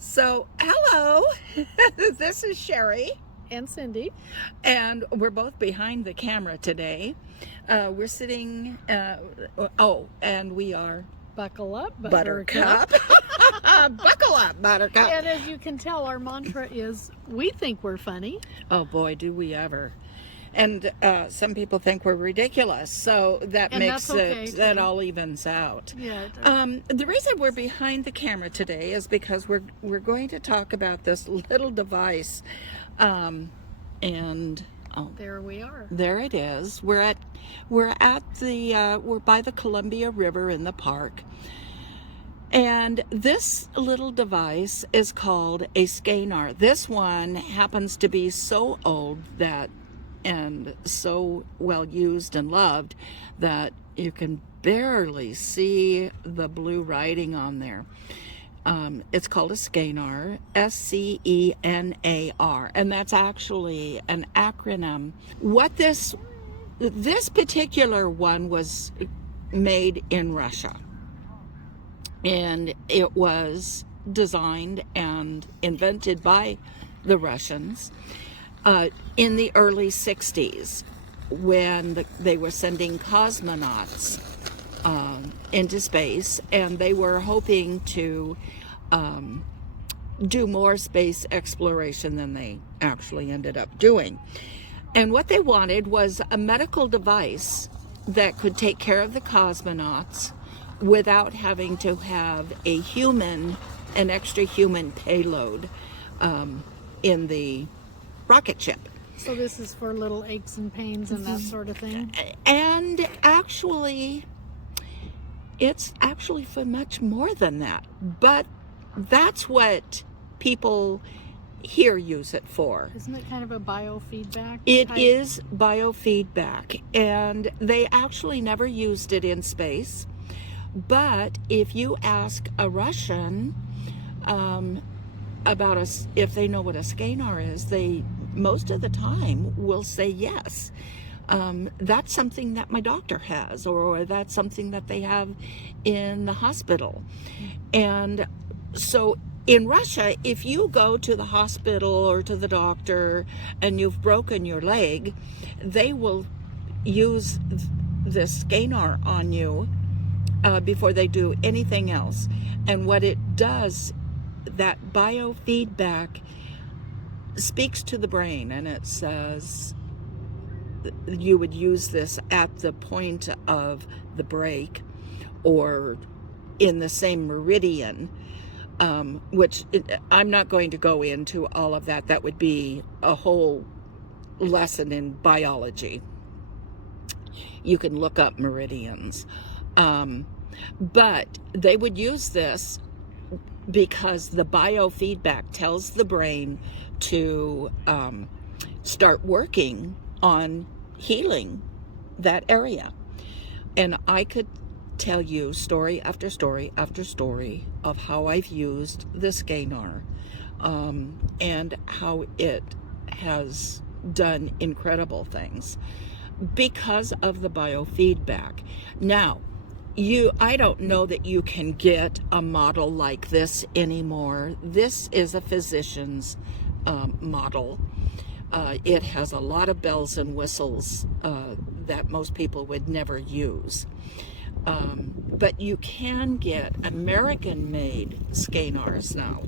So, hello, this is Sherry, And Cindy. and we're both behind the camera today. We're sitting, and we are Buckle up, Buttercup. Buckle up, Buttercup. And as you can tell, our mantra is, we think we're funny. Oh boy, do we ever. And some people think we're ridiculous, so that And makes that's okay, that too. all evens out. Yeah. It does. The reason we're behind the camera today is because we're going to talk about this little device, and There we are. there it is. We're by the Columbia River in the park, and this little device is called a SCENAR. This one happens to be so old and so well used and loved that you can barely see the blue writing on there. It's called a SCENAR, SCENAR, and that's actually an acronym. What this particular one was made in Russia, and it was designed and invented by the Russians in the early 60s, when they were sending cosmonauts into space, and they were hoping to do more space exploration than they actually ended up doing. And what they wanted was a medical device that could take care of the cosmonauts without having to have an extra human payload in the rocket ship. So this is for little aches and pains and that sort of thing? And actually, it's actually for much more than that. But that's what people here use it for. Isn't it kind of a biofeedback? It type? is biofeedback, and they actually never used it in space. But if you ask a Russian if they know what a SCENAR is, they most of the time will say yes. That's something that my doctor has, or that's something that they have in the hospital. And so in Russia, if you go to the hospital or to the doctor and you've broken your leg, they will use this SCENAR on you before they do anything else. And what it does, that biofeedback speaks to the brain, and it says you would use this at the point of the break or in the same meridian, which I'm not going to go into all of that. That would be a whole lesson in biology. You can look up meridians. But they would use this because the biofeedback tells the brain to start working on healing that area. And I could tell you story after story after story of how I've used the SCENAR and how it has done incredible things because of the biofeedback. Now, I don't know that you can get a model like this anymore. This is a physician's model. It has a lot of bells and whistles that most people would never use. But you can get American-made SCENARs now.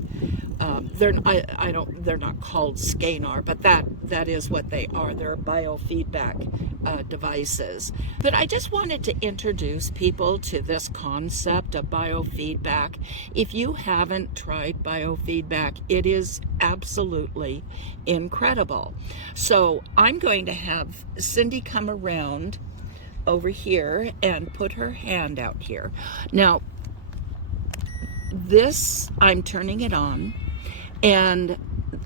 They're not called SCENAR, but that is what they are. They're biofeedback devices. But I just wanted to introduce people to this concept of biofeedback. If you haven't tried biofeedback, it is absolutely incredible. So I'm going to have Cindy come around over here and put her hand out here. Now, this, I'm turning it on, and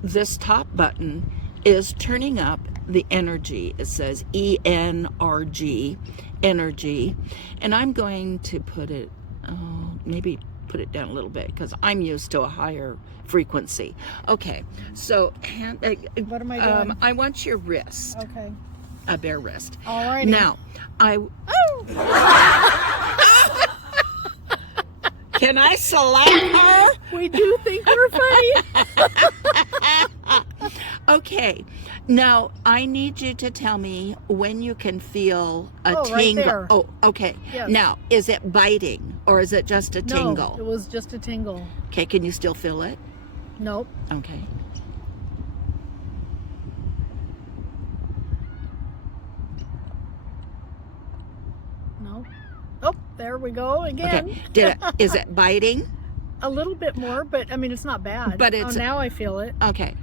this top button is turning up the energy. It says ENRG, energy, and I'm going to put it, maybe put it down a little bit because I'm used to a higher frequency. Okay, so What am I doing? I want your wrist. Okay. A bare wrist. All right. Now, Can I slap her? We do think we're funny. Okay. Now, I need you to tell me when you can feel a Oh, right tingle. there. Oh, okay. Yes. Now, is it biting or is it just a tingle? No, it was just a tingle. Okay, can you still feel it? Nope. Okay. Nope. Oh, there we go again. Okay. Is it biting? A little bit more, but I mean, it's not bad. But it's- oh, now I feel it. Okay.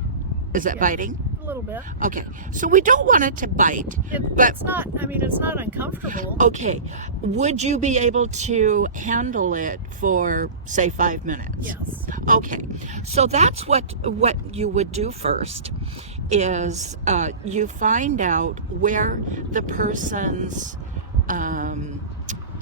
Is it Yeah. biting? A little bit. Okay. So we don't want it to bite. But It's not, I mean, it's not uncomfortable. okay. Would you be able to handle it for, say, 5 minutes? Yes. Okay. So that's what you would do first is you find out where the person's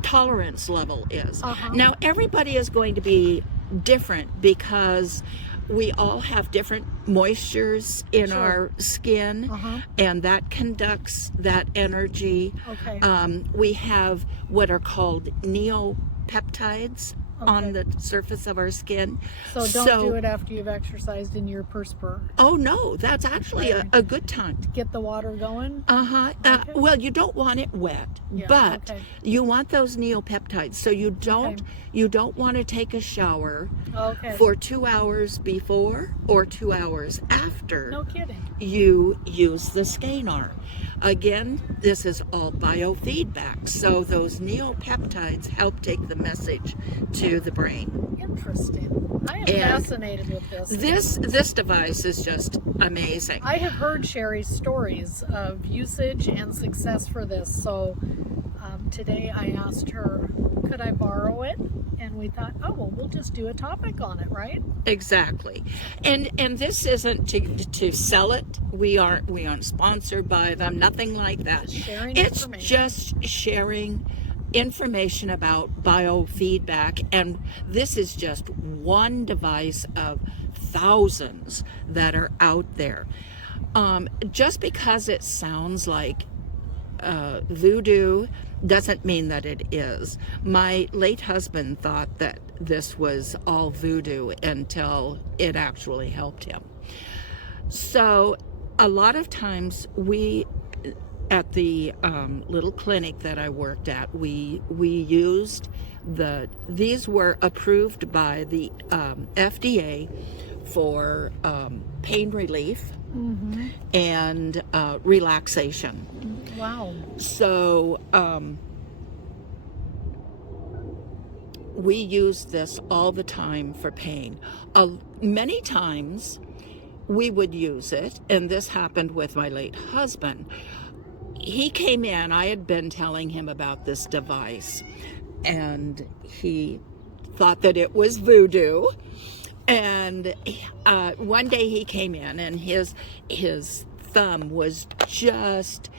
tolerance level is. Uh-huh. Now, everybody is going to be different because we all have different moistures in Sure. our skin, Uh-huh. and that conducts that energy. Okay. We have what are called neopeptides on the surface of our skin. So don't do it after you've exercised in your perspire. Oh no, that's actually a good time. Get the water going. Uh-huh. Okay. Well, you don't want it wet, Yeah, but okay. you want those neopeptides. So you don't want to take a shower Okay. for 2 hours before or 2 hours after No kidding. you use the SCENAR. Again, this is all biofeedback. So those neopeptides help take the message to the brain. Interesting. I am And fascinated with this. This device is just amazing. I have heard Sherry's stories of usage and success for this. So today I asked her, could I borrow it? And we thought, oh, well, we'll just do a topic on it, right? Exactly. And this isn't to sell it. We aren't sponsored by them, nothing like that. Sharing It's information. just sharing information about biofeedback, and this is just one device of thousands that are out there. Just because it sounds like voodoo doesn't mean that it is. My late husband thought that this was all voodoo until it actually helped him. So a lot of times at the little clinic that I worked at, we used these were approved by the FDA for pain relief and relaxation. Wow. So we use this all the time for pain. Many times we would use it, and this happened with my late husband. He came in, I had been telling him about this device, and he thought that it was voodoo. And one day he came in, and his thumb was just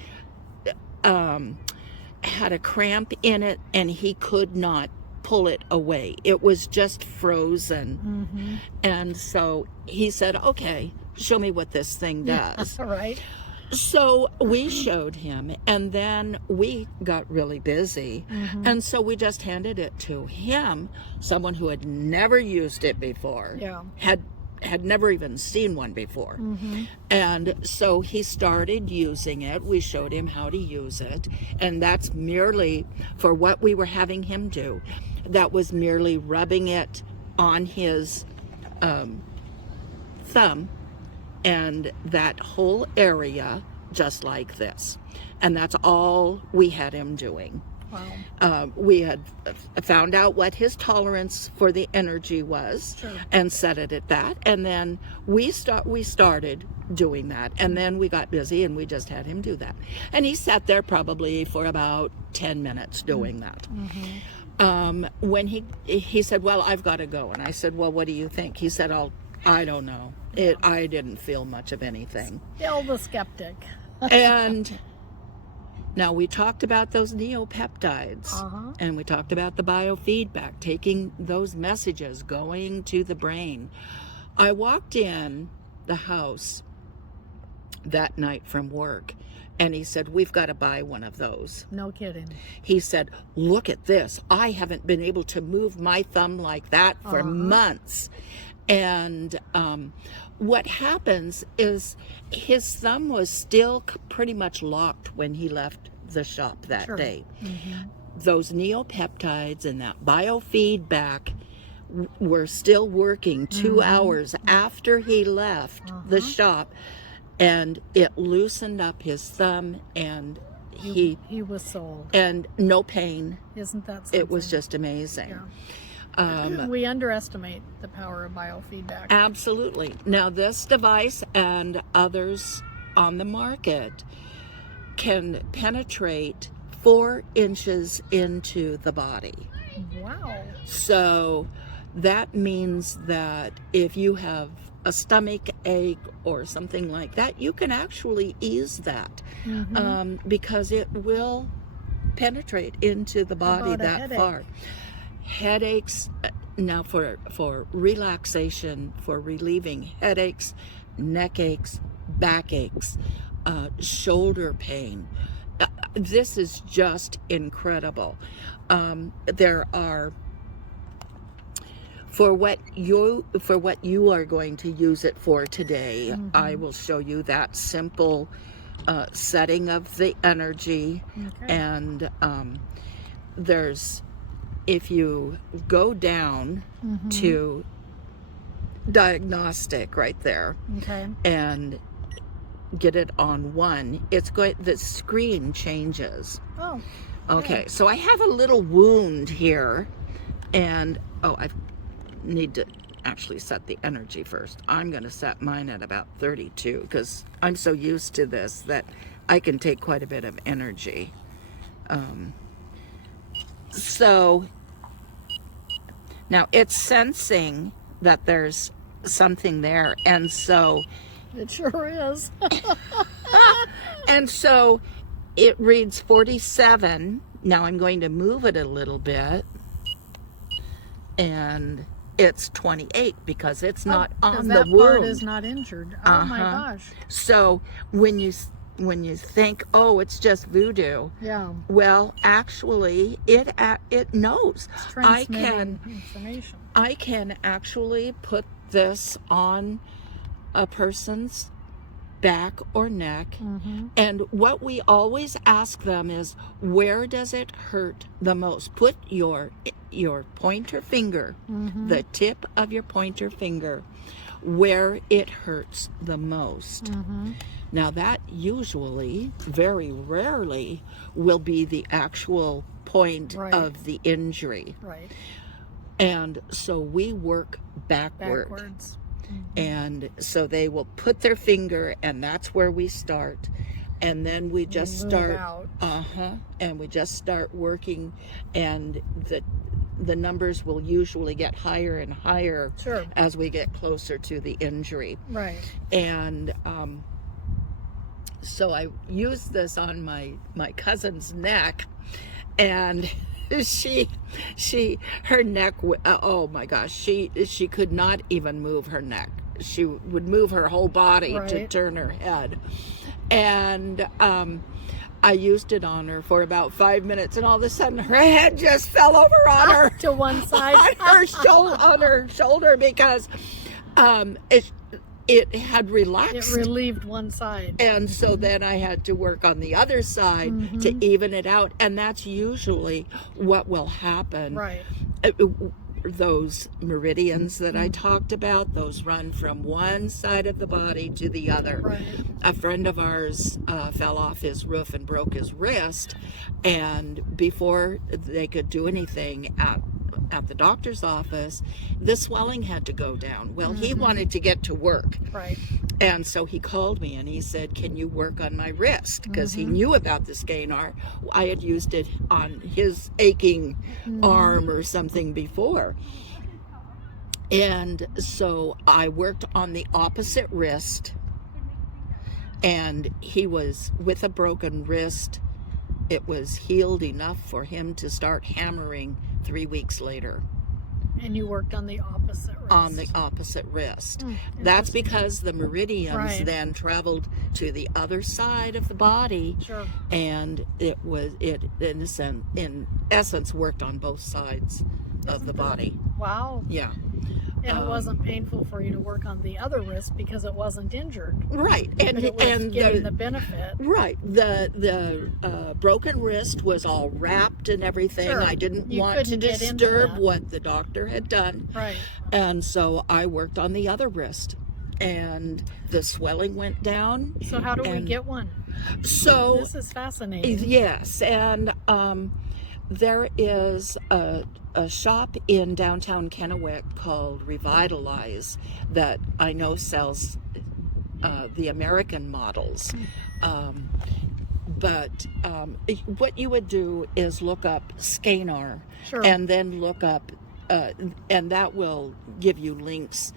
had a cramp in it, and he could not pull it away. It was just frozen. And so he said, okay, show me what this thing does. All right. So we showed him, and then we got really busy. And so we just handed it to him, someone who had never used it before, Yeah. had never even seen one before. And so he started using it. We showed him how to use it, and that's merely for what we were having him do. That was merely rubbing it on his thumb and that whole area, just like this. And that's all we had him doing. Wow. We had found out what his tolerance for the energy was. Sure. And set it at that. And then we started doing that. And then we got busy, and we just had him do that. And he sat there probably for about 10 minutes doing that. When he said, well, I've got to go. And I said, well, what do you think? He said, I don't know. I didn't feel much of anything. Still the skeptic. And now we talked about those neopeptides, and we talked about the biofeedback, taking those messages, going to the brain. I walked in the house that night from work, And he said, we've got to buy one of those. No kidding. He said, look at this. I haven't been able to move my thumb like that for months. And what happens is his thumb was still pretty much locked when he left the shop that day. Those neopeptides and that biofeedback were still working 2 hours after he left the shop, and it loosened up his thumb, and he was sold. And no pain. Isn't that something? It was just amazing. We underestimate the power of biofeedback. Absolutely. Now, this device and others on the market can penetrate 4 inches into the body. Wow. So that means that if you have a stomach ache or something like that, you can actually ease that because it will penetrate into the body that far. Headaches, now for relaxation, for relieving headaches, neck aches, back aches, shoulder pain. This is just incredible. There are, for what you are going to use it for today, I will show you that simple setting of the energy. And there's, if you go down to diagnostic right there and get it on 1, it's going, the screen changes. Okay, so I have a little wound here, and I need to actually set the energy first. I'm going to set mine at about 32 because I'm so used to this that I can take quite a bit of energy. So now it's sensing that there's something there, and so it sure is. and so it reads 47. Now I'm going to move it a little bit, and it's 28 because it's not on the wound. That part is not injured. Oh my gosh. So when you think, oh, it's just voodoo. Well, actually, it knows. It's transmitting information. I can actually put this on a person's back or neck, and what we always ask them is, where does it hurt the most? Put your pointer finger, the tip of your pointer finger, where it hurts the most. Now that usually, very rarely, will be the actual point of the injury. And so we work backwards. And so they will put their finger, and that's where we start. And then we just start, and we just start working, and the numbers will usually get higher and higher as we get closer to the injury. And so I used this on my cousin's neck, and her neck, oh my gosh, she could not even move her neck. She would move her whole body to turn her head. And I used it on her for about 5 minutes, and all of a sudden her head just fell over on her to one side, on her shoulder, because it had relaxed. It relieved one side. And so then I had to work on the other side to even it out. And that's usually what will happen. Those meridians that I talked about, those run from one side of the body to the other. A friend of ours fell off his roof and broke his wrist. And before they could do anything at the doctor's office, the swelling had to go down. Well, he wanted to get to work. And so he called me and he said, can you work on my wrist? Because he knew about the SCENAR. I had used it on his aching arm or something before. And so I worked on the opposite wrist, and he was with a broken wrist. It was healed enough for him to start hammering 3 weeks later. And you worked on the opposite wrist. On the opposite wrist. That's Interesting. because the meridians Right. then traveled to the other side of the body, Sure. and it in essence worked on both sides of the body. Wow. Yeah. And it wasn't painful for you to work on the other wrist because it wasn't injured. Right, But it was getting the benefit. right, the broken wrist was all wrapped and everything. Sure. I didn't You want to couldn't get into disturb that. what the doctor had done, Right. and so I worked on the other wrist, and the swelling went down. So how do we And get one? So This is fascinating. yes, and there is a shop in downtown Kennewick called Revitalize that I know sells the American models. But what you would do is look up SCENAR, Sure. and then look up, and that will give you links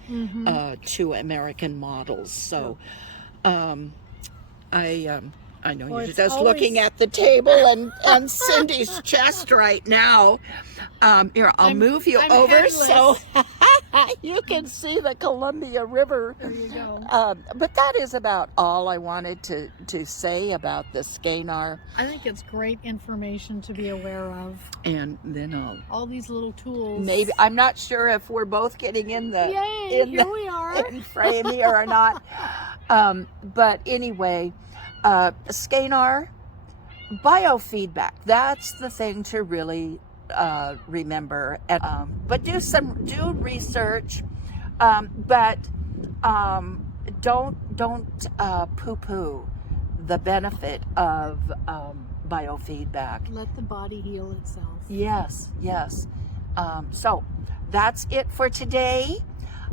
to American models. So I know Well, you're it's just always- looking at the table and Cindy's chest right now. Here, I'll move you I'm over headless. so you can see the Columbia River. There you go. But that is about all I wanted to say about the SCENAR. I think it's great information to be aware of. And then I'll All these little tools. maybe, I'm not sure if we're both getting in the Yay, in here the we are. in frame here or not. But anyway, SCENAR, biofeedback. That's the thing to really remember. And, but do research, but don't poo-poo the benefit of biofeedback. Let the body heal itself. Yes. So that's it for today.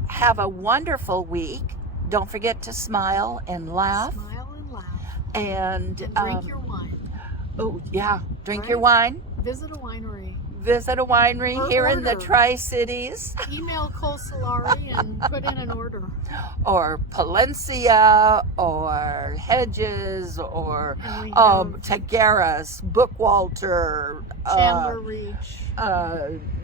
Have a wonderful week. Don't forget to smile and laugh. Smile and laugh. And Drink your wine. oh yeah, drink your Right? wine. Visit a winery. Visit a winery Or here in the order. Tri-Cities, Email Cole Solari and put in an order. or Palencia, or Hedges, or And we have Tagaris, Bookwalter, Chandler Reach.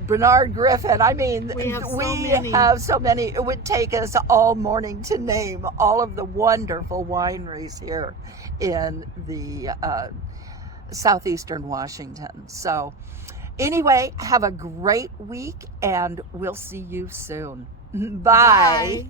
Bernard Griffin. I mean, We have so many. have so many. It would take us all morning to name all of the wonderful wineries here in the southeastern Washington. So anyway, have a great week, and we'll see you soon. Bye. Bye.